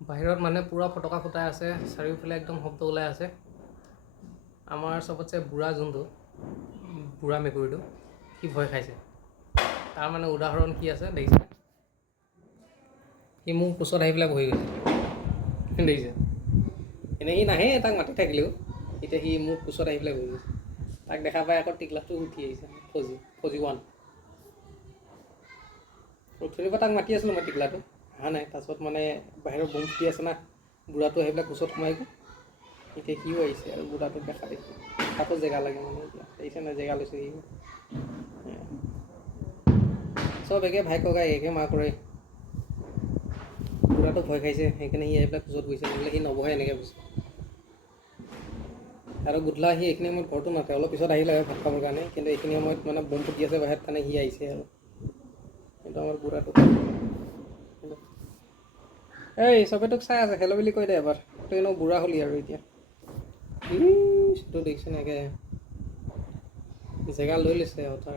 বাহিৰত মানে পুৰা ফটকা ফুটাই আছে, চাৰিওফালে একদম শব্দ ওলাই আছে। আমাৰ চবতছে বুঢ়া যোনটো বুঢ়া মেকুৰীটো সি ভয় খাইছে। তাৰ মানে উদাহৰণ কি আছে দেখিছে, সি মোৰ কোচত আহি পেলাই বহি গৈছে দেখিছে। এনেই সি নাহে তাক মাতি থাকিলেও, এতিয়া সি মোৰ কোচত আহি পেলাই বহি গৈছে। তাক দেখা পাই আকৌ টিকলাটো উঠি আহিছে, ফজি 1। উঠনিৰ পৰা তাক মাতি আছিলোঁ মই টিকলাটো, অহা নাই। তাৰপিছত মানে বাহিৰৰ বম ফুটি আছে না, বুঢ়াটো আহি পেলাই কোচত সোমাই গ'ল। এতিয়া সিও আহিছে আৰু বুঢ়াটোক দেখা দেখি তাতো জেগা লাগে মানে এতিয়া আহিছে নাই, জেগা লৈছে সি। চব একে ভাই ককাই একে মাকৰে। বুঢ়াটো ভয় খাইছে, সেইকাৰণে সি আহি পেলাই কোচত গৈছে, নহ'লে সি নবহে এনেকৈ গৈছে। আৰু গধূলা সি এইখিনি সময়ত ঘৰটো নাথাকে, অলপ পিছত আহিলে ভাত খাবৰ কাৰণে, কিন্তু এইখিনি সময়ত মানে বম ফুটি আছে বাহিৰত, কাৰণে সি আহিছে আৰু। কিন্তু আমাৰ বুঢ়াটো এই চবে তোক চাই আছে, হেল্ল' বুলি কৈ দে এবাৰ। তই এনেও বুঢ়া হ'লি আৰু এতিয়া। সেইটো দেখিছে নেকে জেগা লৈ লৈছে আৰু তাৰ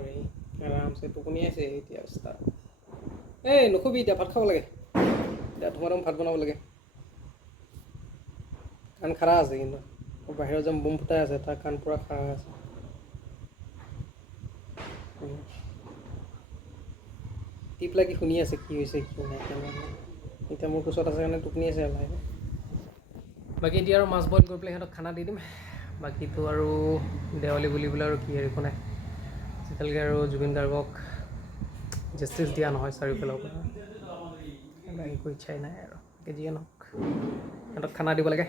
আৰামছে টোপনি আছে এতিয়া। এই নুশুবি এতিয়া, ভাত খাব লাগে এতিয়া, ধুমাধুম ভাত বনাব লাগে। কাণ খাৰা আছে কিন্তু, বাহিৰত যে বম ফুটাই আছে তাৰ কাণ পূৰা খাৰা আছে। টিপলা কি শুনি আছে কি হৈছে কি নাই, এতিয়া মোৰ কোচত আছে কাৰণে টোপনি আছে আৰু লাহে। বাকী এতিয়া আৰু মাছ বইল কৰি পেলাই সিহঁতক খানা দি দিম। বাকীটো আৰু দেৱালী বুলিবলৈ আৰু কি একো নাই, যেতিয়ালৈকে আৰু জুবিন গাৰ্গক জাষ্টিছ দিয়া নহয় চাৰিওফালৰ পৰা, একো ইচ্ছাই নাই আৰু। যিয়ে নহওক সিহঁতক খানা দিব লাগে।